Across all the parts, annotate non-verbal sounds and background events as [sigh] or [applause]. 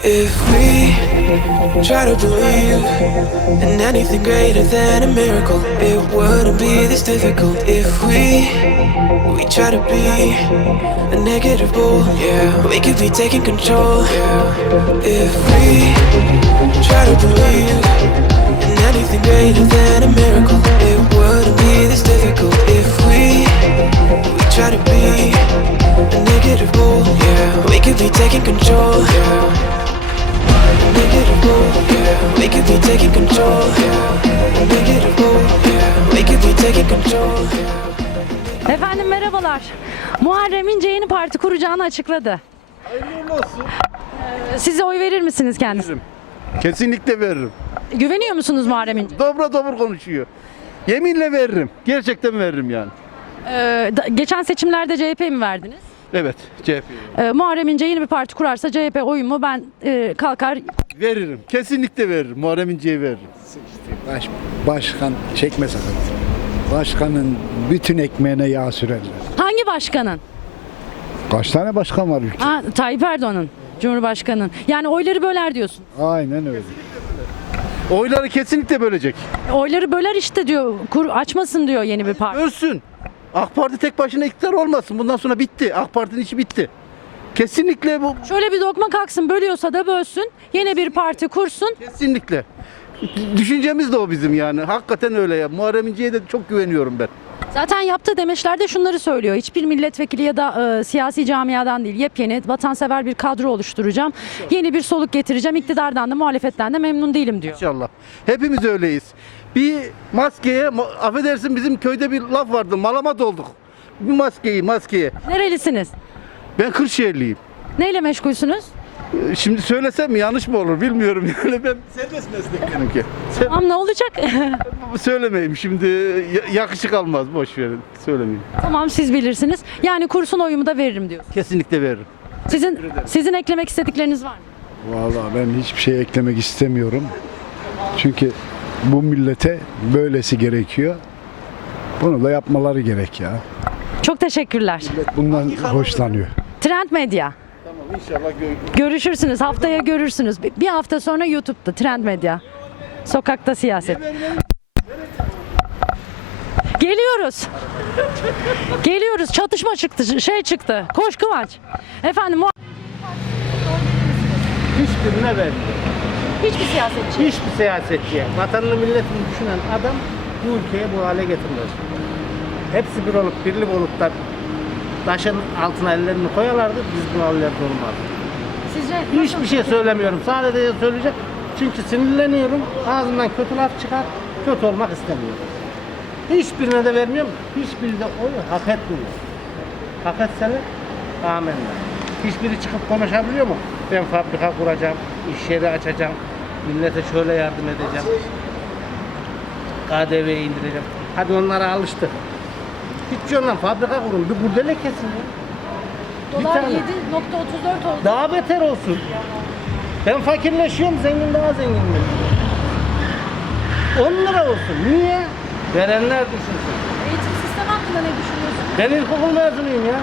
If we try to believe in anything greater than a miracle, it wouldn't be this difficult. If we we try to be a negative bull, yeah, we could be taking control. Yeah. If we try to believe in anything greater than a miracle, it wouldn't be this difficult. If we we try to be negative bull, yeah, we could be taking control. Yeah. Negative bull, yeah, we could be taking control. Yeah. Negative bull, yeah, we could be taking control. Yeah. Efendim merhabalar. Muharrem İnce yeni parti kuracağını açıkladı. Hayırlı olsun. Size oy verir misiniz kendisi? Kesinlikle veririm. Güveniyor musunuz Muharrem İnce? Dobra dobra konuşuyor. Yeminle veririm. Gerçekten veririm yani. Ee, da- geçen seçimlerde CHP mi verdiniz? Evet CHP. Ee, Muharrem İnce yeni bir parti kurarsa CHP oyumu ben e, kalkar Veririm. Kesinlikle veririm. Muharrem İnce'ye veririm. Baş, başkan çekme sakın. Başkanın bütün ekmeğine yağ sürerler. hangi başkanın? Kaç tane başkan var ülkede? Ha, Tayyip Erdoğan'ın. Cumhurbaşkanının. Yani oyları böler diyorsun. Aynen öyle. Oyları kesinlikle bölecek. Oyları böler işte diyor. Kur, açmasın diyor yeni bir parti. Ölsün. AK Parti tek başına iktidar olmasın. Bundan sonra bitti. AK Parti'nin işi bitti. Kesinlikle bu. Şöyle bir dokma kalksın bölüyorsa da bölsün. Yeni bir parti kursun. Kesinlikle. Düşüncemiz de o bizim yani. Hakikaten öyle ya. Muharrem İnce'ye de çok güveniyorum ben. Zaten yaptığı demeçlerde şunları söylüyor. Hiçbir milletvekili ya da e, siyasi camiadan değil, yepyeni vatansever bir kadro oluşturacağım. Yeni bir soluk getireceğim. İktidardan da muhalefetten de memnun değilim diyor. İnşallah. Hepimiz öyleyiz. Bir maskeye, ma- affedersin bizim köyde bir laf vardı. Malama dolduk. Bir maskeyi, maskeye. Nerelisiniz? Ben Kırşehirliyim. Neyle meşgulsünüz? Ee, Şimdi söylesem mi yanlış mı olur bilmiyorum [laughs] yani ben serbest meslek benimki. Sen, Tamam ne olacak? [laughs] söylemeyeyim şimdi ya- yakışık almaz boş verin söylemeyeyim. tamam siz bilirsiniz. Yani kursun oyumu da veririm diyor. Kesinlikle veririm. Sizin sizin eklemek istedikleriniz var mı? Vallahi ben hiçbir şey eklemek istemiyorum. Çünkü bu millete böylesi gerekiyor. Bunu da yapmaları gerek ya. Çok teşekkürler. Bundan hoşlanıyor. Trend Medya. Tamam inşallah gö- Görüşürsünüz. Haftaya görürsünüz. Bir- Bir hafta sonra YouTube'da Trend Medya. Sokakta siyaset. Geliyoruz. Geliyoruz. Çatışma çıktı. Şey çıktı. Koş Kıvanç. Efendim muha- Hiçbirine vermiyor. Hiçbir siyasetçi. Hiçbir siyasetçiye, vatanını milletini düşünen adam bu ülkeyi bu hale getirmez. Hepsi bir olup, birlik olup da taşın altına ellerini koyarlardı, biz bu hallerde olmazdı. Sizce Hiçbir şey söylemiyorum, sadece söyleyeceğim. Çünkü sinirleniyorum, ağzımdan kötü laf çıkar, kötü olmak istemiyorum. Hiçbirine de vermiyorum, hiçbiri de oy hak etmiyor. Hak etseler, amenna. Hiçbiri çıkıp konuşabiliyor mu? Ben fabrika kuracağım, iş yeri açacağım, millete şöyle yardım edeceğim. KDV'yi indireceğim. Hadi onlara alıştık. Hiç yoldan fabrika kurun, bir kurdele kesin ya. Dolar tane. 7.34 oldu. Daha beter olsun. Ben fakirleşiyorum, zengin daha zengin. 10 lira olsun. Niye? Verenler düşünsün. Eğitim sistemi hakkında ne düşünüyorsunuz? Ben ilkokul mezunuyum ya.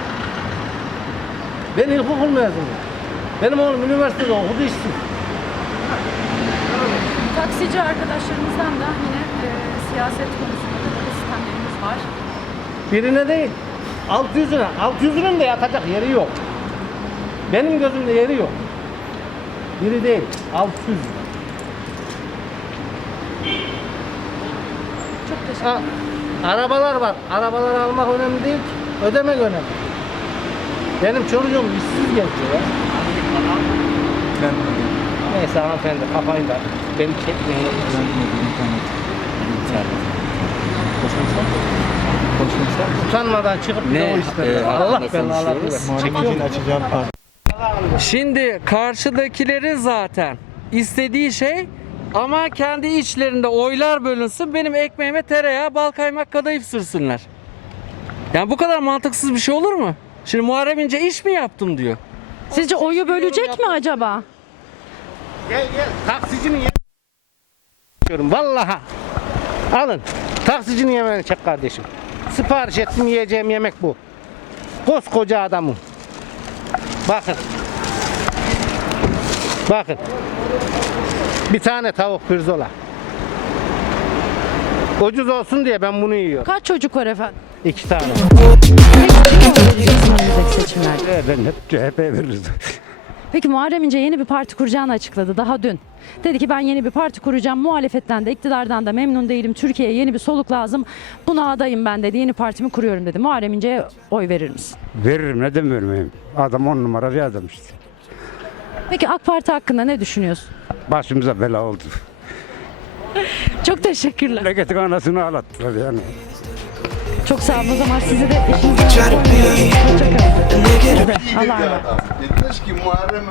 Ben ilkokul mezunuyum. Benim oğlum üniversitede okudu işsiz. Taksici arkadaşlarımızdan da yine e, siyaset konusunda da sistemlerimiz var. Birine değil. 600'üne. 600'ünün de yatacak yeri yok. Benim gözümde yeri yok. Biri değil. 600 lira. Çok teşekkür Ha, arabalar var. Arabalar almak önemli değil ki. Ödemek önemli. Benim çocuğum işsiz geziyor ya. Neyse hanımefendi kafayı da beni çekmeyin. Utanmadan çıkıp o ister. Allah belanı versin. Şimdi karşıdakilerin zaten istediği şey ama kendi içlerinde oylar bölünsün benim ekmeğime tereyağı bal kaymak kadayıf sürsünler. Yani bu kadar mantıksız bir şey olur mu? Şimdi Muharrem İnce iş mi yaptım diyor. Sizce oyu bölecek mi acaba? Gel gel taksicinin yemeğini vallaha. Alın. Taksicinin yemeğini çek kardeşim. Sipariş ettim yiyeceğim yemek bu. Koskoca adamım. Bakın. Bakın. Bir tane tavuk pirzola. Ucuz olsun diye ben bunu yiyorum. Kaç çocuk var efendim? İki tane. Önümüzdeki seçimlerde. Ben hep CHP verirdim. Peki Muharrem İnce yeni bir parti kuracağını açıkladı daha dün. Dedi ki ben yeni bir parti kuracağım. Muhalefetten de iktidardan da memnun değilim. Türkiye'ye yeni bir soluk lazım. Buna adayım ben dedi. Yeni partimi kuruyorum dedi. Muharrem İnce'ye oy verir misin? Veririm neden vermeyeyim? Adam on numara bir adam işte. Peki AK Parti hakkında ne düşünüyorsun? Başımıza bela oldu. Çok teşekkürler. Memleketin anasını ağlattılar yani. Çok sağ olun. O zaman sizi de a negative. Allah'a emanet. Dediniz ki Muharrem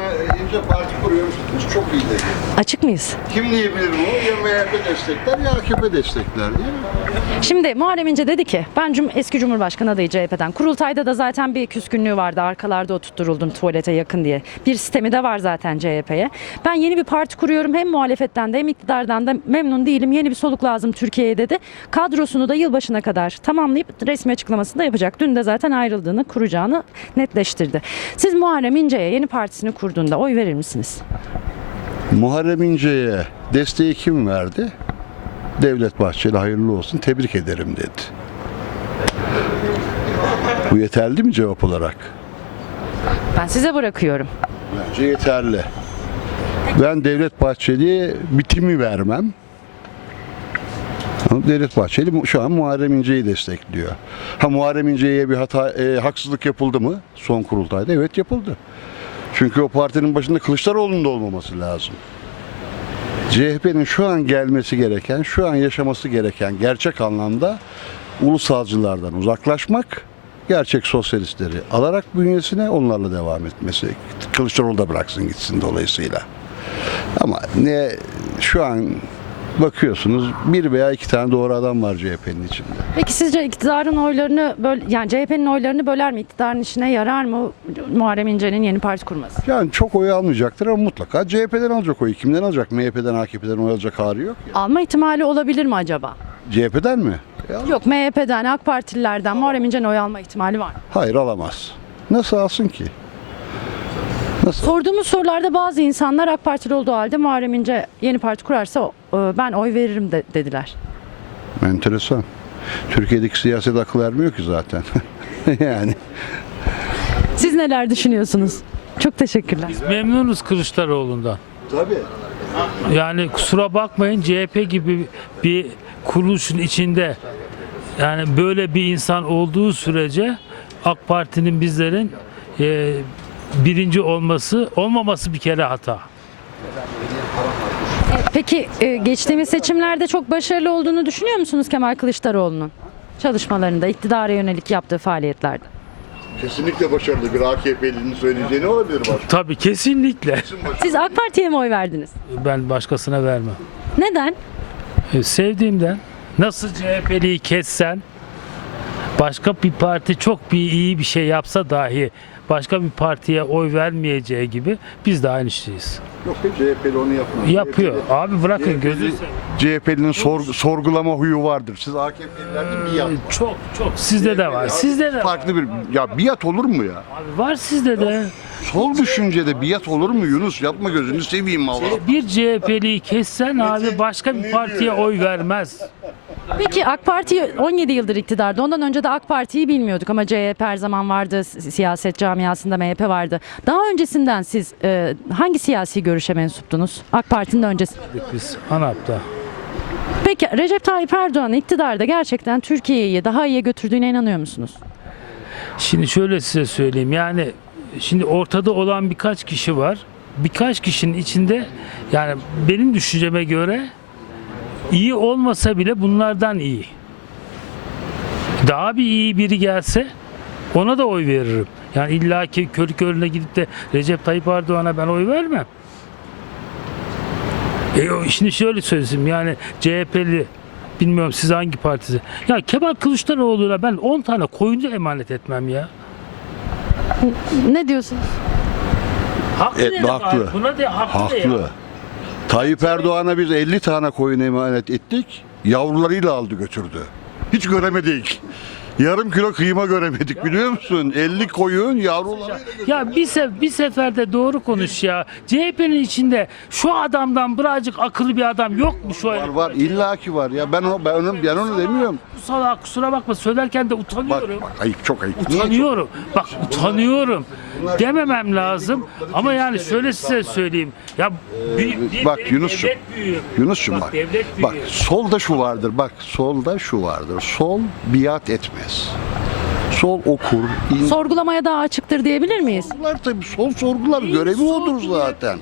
İnce Parti kuruyormuş. Çok iyi dedi. Açık mıyız? Kim diyebilir bunu? Ya MHP destekler ya AKP destekler değil mi? Şimdi Muharrem İnce dedi ki ben cum eski Cumhurbaşkanı adayı CHP'den. Kurultayda da zaten bir küskünlüğü vardı. Arkalarda oturtturuldum tuvalete yakın diye. Bir sistemi de var zaten CHP'ye. Ben yeni bir parti kuruyorum. Hem muhalefetten de hem iktidardan da memnun değilim. Yeni bir soluk lazım Türkiye'ye dedi. Kadrosunu da yılbaşına kadar tamamlayıp resmi açıklamasını da yapacak. Dün de zaten ayrıldığını, kuracağını netleştirdi. Siz Muharrem İnce'ye yeni partisini kurduğunda oy verir misiniz? Muharrem İnce'ye desteği kim verdi? Devlet Bahçeli hayırlı olsun tebrik ederim dedi. Bu yeterli mi cevap olarak? Ben size bırakıyorum. Bence yeterli. Ben Devlet Bahçeli'ye bitimi vermem. Devlet Bahçeli şu an Muharrem İnce'yi destekliyor. Ha Muharrem İnce'ye bir hata, e, haksızlık yapıldı mı son kurultayda? Evet yapıldı. Çünkü o partinin başında Kılıçdaroğlu'nun da olmaması lazım. CHP'nin şu an gelmesi gereken, şu an yaşaması gereken gerçek anlamda ulusalcılardan uzaklaşmak, gerçek sosyalistleri alarak bünyesine onlarla devam etmesi. Kılıçdaroğlu da bıraksın gitsin dolayısıyla. Ama ne şu an bakıyorsunuz bir veya iki tane doğru adam var CHP'nin içinde. Peki sizce iktidarın oylarını böl yani CHP'nin oylarını böler mi? İktidarın işine yarar mı Muharrem İnce'nin yeni parti kurması? Yani çok oy almayacaktır ama mutlaka CHP'den alacak oyu. Kimden alacak? MHP'den, AKP'den oy alacak hali yok. ya. Alma ihtimali olabilir mi acaba? CHP'den mi? Ya, Yok MHP'den, AK Partililerden Muharrem İnce'nin oy alma ihtimali var. hayır alamaz. Nasıl alsın ki? Nasıl? Sorduğumuz sorularda bazı insanlar AK Partili olduğu halde Muharrem İnce yeni parti kurarsa e, ben oy veririm de, dediler. Enteresan. Türkiye'deki siyaset akıl ermiyor ki zaten. [laughs] yani. Siz neler düşünüyorsunuz? Çok teşekkürler. Memnunuz Kılıçdaroğlu'ndan. Tabii. Yani kusura bakmayın CHP gibi bir kuruluşun içinde yani böyle bir insan olduğu sürece AK Parti'nin bizlerin e, birinci olması olmaması bir kere hata. Peki e, geçtiğimiz seçimlerde çok başarılı olduğunu düşünüyor musunuz Kemal Kılıçdaroğlu'nun? Çalışmalarında, iktidara yönelik yaptığı faaliyetlerde. Kesinlikle başarılı bir AKP'linin söyleyeceği ne olabilir başka? Tabii kesinlikle. Siz AK Parti'ye mi oy verdiniz? Ben başkasına vermem. Neden? E, sevdiğimden nasıl CHP'liyi kessen başka bir parti çok bir iyi bir şey yapsa dahi başka bir partiye oy vermeyeceği gibi biz de aynı şeyiz. Yok be CHP'li onu yapmaz. Yapıyor. Abi bırakın gözü CHP'linin sorg- sorgulama huyu vardır. Siz AKP'lilerde biat. çok çok sizde de var. Sizde de var. Farklı bir ya biat olur mu ya? Abi var sizde de. Sol düşüncede biat olur mu Yunus? Yapma gözünü seveyim Allah. Bir CHP'liyi kessen abi başka bir partiye oy vermez. Peki AK Parti 17 yıldır iktidarda. Ondan önce de AK Parti'yi bilmiyorduk ama CHP her zaman vardı. si- Siyaset camiasında MHP vardı. Daha öncesinden siz e, hangi siyasi görüşe mensuptunuz? AK Parti'nin öncesi. Biz ANAP'ta. Peki Recep Tayyip Erdoğan iktidarda gerçekten Türkiye'yi daha iyiye götürdüğüne inanıyor musunuz? Şimdi şöyle size söyleyeyim yani şimdi ortada olan birkaç kişi var. Birkaç kişinin içinde yani benim düşünceme göre iyi olmasa bile bunlardan iyi. Daha bir iyi biri gelse ona da oy veririm. Yani illaki körü körüne gidip de Recep Tayyip Erdoğan'a ben oy vermem. E, şimdi şöyle söyleyeyim yani CHP'li bilmiyorum siz hangi partisi. Ya Kemal Kılıçdaroğlu'na ben 10 tane koyunu emanet etmem ya. Ne diyorsunuz? Haklı Evet, haklı. Buna de haklı, de ya. Tayyip Erdoğan'a biz 50 tane koyun emanet ettik. Yavrularıyla aldı götürdü. Hiç göremedik. Yarım kilo kıyma göremedik biliyor musun? 50 koyun yavruları. Ya bir, sef bir seferde doğru konuş ya. CHP'nin içinde şu adamdan birazcık akıllı bir adam yok mu şu Var var illaki var ya ben o ben onu ben onu demiyorum. Kusura, kusura bakma söylerken de Bak utanıyorum. bak ayıp çok ayıp. Niye çok- Utanıyorum. Bak utanıyorum. Dememem lazım. Ama yani şöyle size söyleyeyim. Ya bir, bir bak Yunus'cum, devlet büyüğü. Yunus'cum bak. devlet Bak büyüğü. solda şu vardır. Bak solda şu vardır. Sol biat etmez. Sol okur. in- Sorgulamaya daha açıktır diyebilir miyiz? Sorgular tabii sol sorgular görevi odur zaten.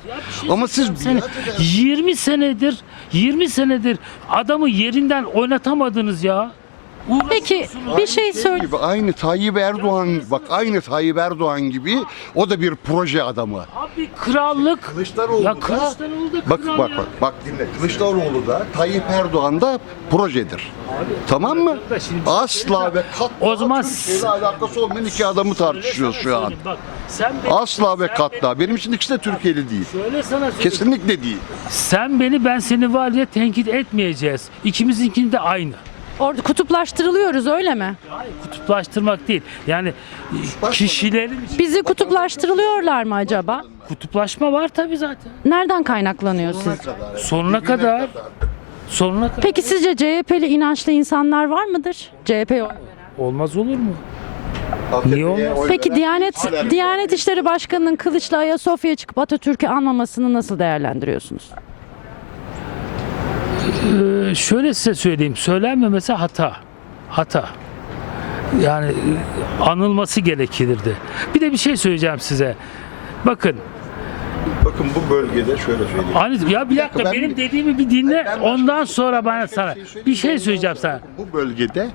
Ama siz Sene, 20 senedir 20 senedir adamı yerinden oynatamadınız ya. Peki bir şey söyle. gibi aynı Tayyip Erdoğan bak aynı Tayyip Erdoğan gibi o da bir proje adamı. Abi krallık. Kılıçdaroğlu Ya da- Kılıçdaroğlu da Bak kral bak ya. bak bak dinle. Kılıçdaroğlu da Tayyip Erdoğan da projedir. tamam mı? Asla ve katla O zaman Türkiye'yle alakası olmayan iki adamı tartışıyoruz şu an. Bak, sen beni, Asla ve katla. Benim için ikisi de Türkiye'li değil. Söyle sana söyle. Kesinlikle değil. Sen beni ben seni var diye tenkit etmeyeceğiz. İkimizinkini de aynı. Orada kutuplaştırılıyoruz öyle mi? Hayır, kutuplaştırmak değil. Yani kişilerin Bizi kutuplaştırılıyorlar mı acaba? kutuplaşma var tabii zaten. Nereden kaynaklanıyor siz? Sonuna kadar. Sonuna kadar. Peki sizce CHP'li inançlı insanlar var mıdır? CHP Olmaz olur mu? Niye olmaz? Peki Diyanet Diyanet İşleri Başkanı'nın Kılıç'la Ayasofya'ya çıkıp Atatürk'ü anmamasını nasıl değerlendiriyorsunuz? Ee, şöyle size söyleyeyim. Söylenmemesi hata. Hata. Yani e, anılması gerekirdi. Bir de bir şey söyleyeceğim size. Bakın Bakın bu bölgede şöyle söyleyeyim. hani ya bir dakika ben- benim dediğimi bir dinle. Ben- Ondan sonra bana sana bir şey söyleyeceğim sana. Bu bölgede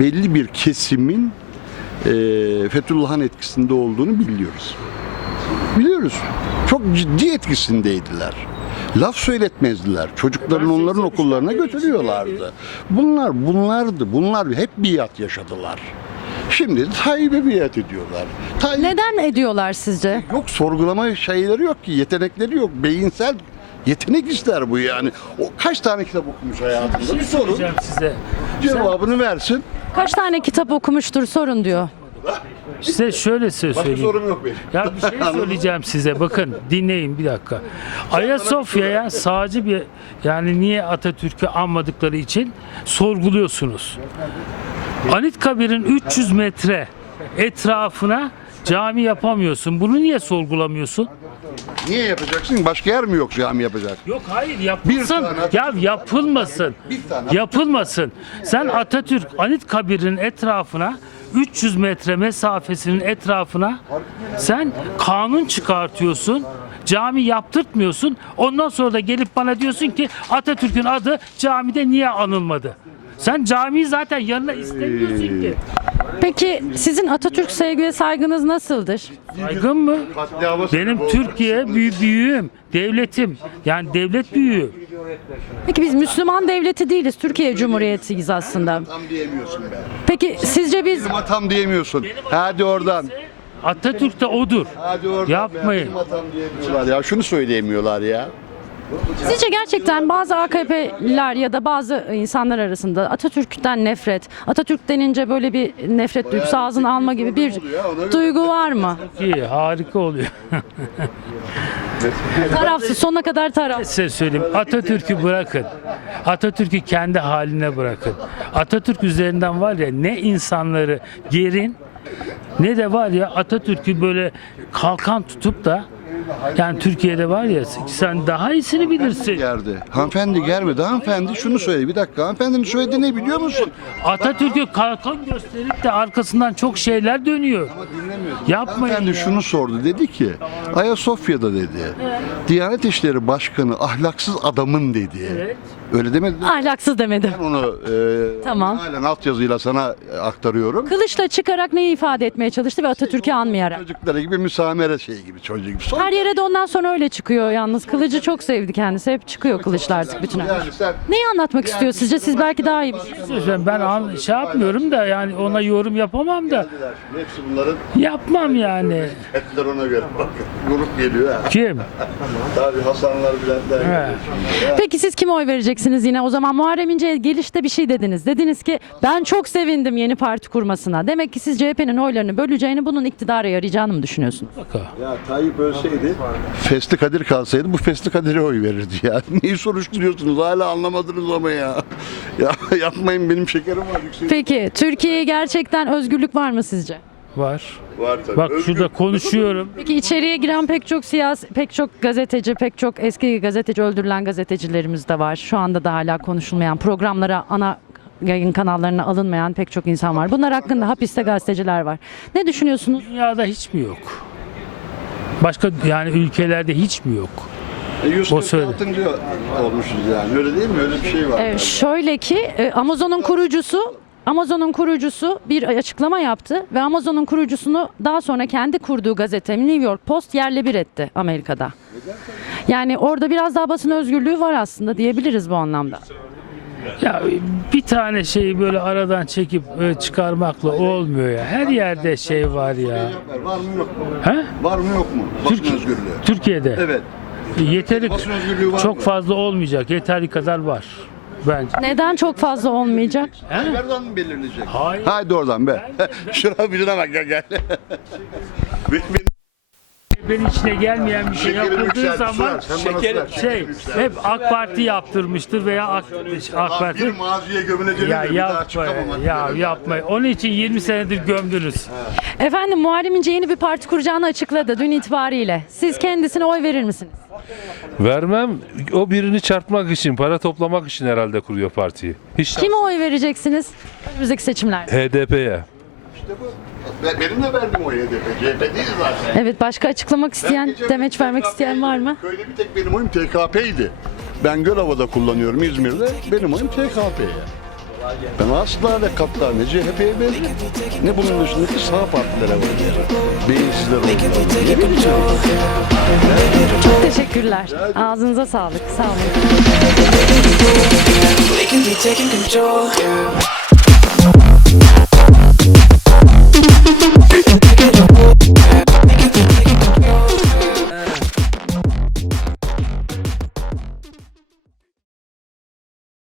belli bir kesimin e, Fethullah'ın etkisinde olduğunu biliyoruz. Biliyoruz. Çok ciddi etkisindeydiler. Laf söyletmezdiler. Çocukların onların okullarına götürüyorlardı. Bunlar bunlardı. Bunlar hep biat yaşadılar. Şimdi Tayyip'e biat ediyorlar. Tayyip Neden ediyorlar sizce? yok sorgulama şeyleri yok ki. Yetenekleri yok. Beyinsel yetenek ister bu yani. O kaç tane kitap okumuş hayatında? Bir sorun. Size. Cevabını versin. Kaç tane kitap okumuştur sorun diyor. Size şöyle size Başka söyleyeyim. sorum yok benim. Ya bir şey [laughs] söyleyeceğim size. Bakın dinleyin bir dakika. Ayasofya'ya sağcı bir yani niye Atatürk'ü anmadıkları için sorguluyorsunuz. Anıtkabir'in 300 metre etrafına cami yapamıyorsun. Bunu niye sorgulamıyorsun? Niye yapacaksın? Başka yer mi yok cami yapacak? Yok hayır yapılsın. Bir tane- Ya yapılmasın. Bir tane- Yapılmasın. Sen Atatürk Anıtkabir'in etrafına 300 metre mesafesinin etrafına sen kanun çıkartıyorsun. Cami yaptırtmıyorsun. Ondan sonra da gelip bana diyorsun ki Atatürk'ün adı camide niye anılmadı? Sen camiyi zaten yanına istemiyorsun ki. Peki sizin Atatürk sevgi ve saygınız nasıldır? Saygın mı? Benim Türkiye büyü büyüğüm, devletim. Yani devlet büyüğü. Peki biz Müslüman devleti değiliz. Türkiye Cumhuriyeti'yiz aslında. Tam diyemiyorsun be. Peki sizce biz Benim hatam diyemiyorsun. Hadi oradan. Atatürk de odur. Hadi oradan. Yapmayın. Benim hatam diyemiyorlar ya. Şunu söyleyemiyorlar ya. Sizce gerçekten bazı AKP'liler ya da bazı insanlar arasında Atatürk'ten nefret, Atatürk denince böyle bir nefret duygusu ağzına alma gibi bir duygu var mı? İyi, harika oluyor. [laughs] Tarafsız, sonuna kadar taraf. Size söyleyeyim. Atatürk'ü bırakın. Atatürk'ü kendi haline bırakın. Atatürk üzerinden var ya ne insanları gerin ne de var ya Atatürk'ü böyle kalkan tutup da yani Türkiye'de var ya sen daha iyisini bilirsin. Geldi. Hanımefendi gelmedi. Hanımefendi şunu söyle. Bir dakika. Hanımefendinin söylediği ne biliyor musun? Atatürk'ü kalkan gösterip de arkasından çok şeyler dönüyor. Yapmayın Hanımefendi ya. şunu sordu. Dedi ki Ayasofya'da dedi. Diyanet İşleri Başkanı ahlaksız adamın dedi. Evet. Öyle demedi. mi? Ahlaksız demedim. Ben onu e, Tamam. halen altyazıyla sana e, aktarıyorum. Kılıçla çıkarak neyi ifade etmeye çalıştı ve Atatürk'ü anmayarak. Çocukları gibi müsamere şey gibi çocuk gibi. Son- Her yere de ondan sonra öyle çıkıyor yalnız. Kılıcı çok sevdi kendisi. Hep çıkıyor kılıçla artık bütün. Yani sen Neyi anlatmak istiyor sizce? Siz belki daha iyi bilirsiniz. Ben, ben an, şey yapmıyorum da yani ona yorum yapamam da hepsi bunların yapmam yani. etler ona göre bak. Grup geliyor ha. Kim? Tabii Hasanlar Bülentler He. geliyor. Peki siz kime oy vereceksiniz? Vereceksiniz yine? O zaman Muharrem İnce'ye gelişte bir şey dediniz. Dediniz ki ben çok sevindim yeni parti kurmasına. Demek ki siz CHP'nin oylarını böleceğini bunun iktidara yarayacağını mı düşünüyorsunuz? Ya Tayyip ölseydi, Fesli Kadir kalsaydı bu Fesli Kadir'e oy verirdi ya. [laughs] Neyi soruşturuyorsunuz? Hala anlamadınız ama ya. [laughs] Ya yapmayın benim şekerim var yüksek. Peki Türkiye'ye gerçekten özgürlük var mı sizce? Var. Var tabii. Bak Özgür- şurada konuşuyorum. Peki içeriye giren pek çok siyasi, pek çok gazeteci, pek çok eski gazeteci öldürülen gazetecilerimiz de var. Şu anda da hala konuşulmayan, programlara ana yayın kanallarına alınmayan pek çok insan var. Bunlar hakkında hapiste gazeteciler var. Ne düşünüyorsunuz? Dünyada hiç mi yok? Başka yani ülkelerde hiç mi yok? E, 146. söyledi. olmuşuz yani. Öyle değil mi? Öyle bir şey var. Ee, galiba. şöyle ki e, Amazon'un kurucusu Amazon'un kurucusu bir açıklama yaptı ve Amazon'un kurucusunu daha sonra kendi kurduğu gazete New York Post yerle bir etti Amerika'da. Yani orada biraz daha basın özgürlüğü var aslında diyebiliriz bu anlamda. Ya bir tane şeyi böyle aradan çekip e, çıkarmakla olmuyor ya. Her yerde şey var ya. Var mı yok mu? He? Var mı yok mu? Basın Türkiye- özgürlüğü. Türkiye'de Evet. yeteri Basın özgürlüğü var çok mı? fazla olmayacak. Yeteri kadar var bence. Neden çok fazla olmayacak? Erdoğan mı belirleyecek? Hayır. Haydi oradan be. [laughs] Şuna birine bak gel gel. [laughs] Benim içine gelmeyen bir şey şekerim yapıldığı yükseldi. zaman Sular, sen bana sular, şey şekerim yükseldi. hep AK Parti yaptırmıştır veya AK, AK Parti maziye gömüleceğini ya de bir daha yapma çıkamam. hadi ya böyle. yapma. Onun için 20 senedir gömdünüz. Efendim Muharrem İnce yeni bir parti kuracağını açıkladı dün itibariyle. Siz kendisine oy verir misiniz? Vermem. O birini çarpmak için, para toplamak için herhalde kuruyor partiyi. Hiç Kime oy vereceksiniz önümüzdeki seçimlerde? HDP'ye. İşte bu. Be- Benim de verdim o HDP. CHP değil zaten. Evet başka açıklamak isteyen, geçen demeç vermek isteyen var mı? Köyde bir tek benim oyum TKP'ydi. Ben Gölova'da kullanıyorum İzmir'de. Benim oyum TKP'ye. Ben asla ve katla ne CHP'ye veririm ne bunun dışındaki sağ partilere veririm. Beyinsizler. Ne bileyim Çok teşekkürler. Ağzınıza sağlık. Sağ olun. We can be taking control. Take it,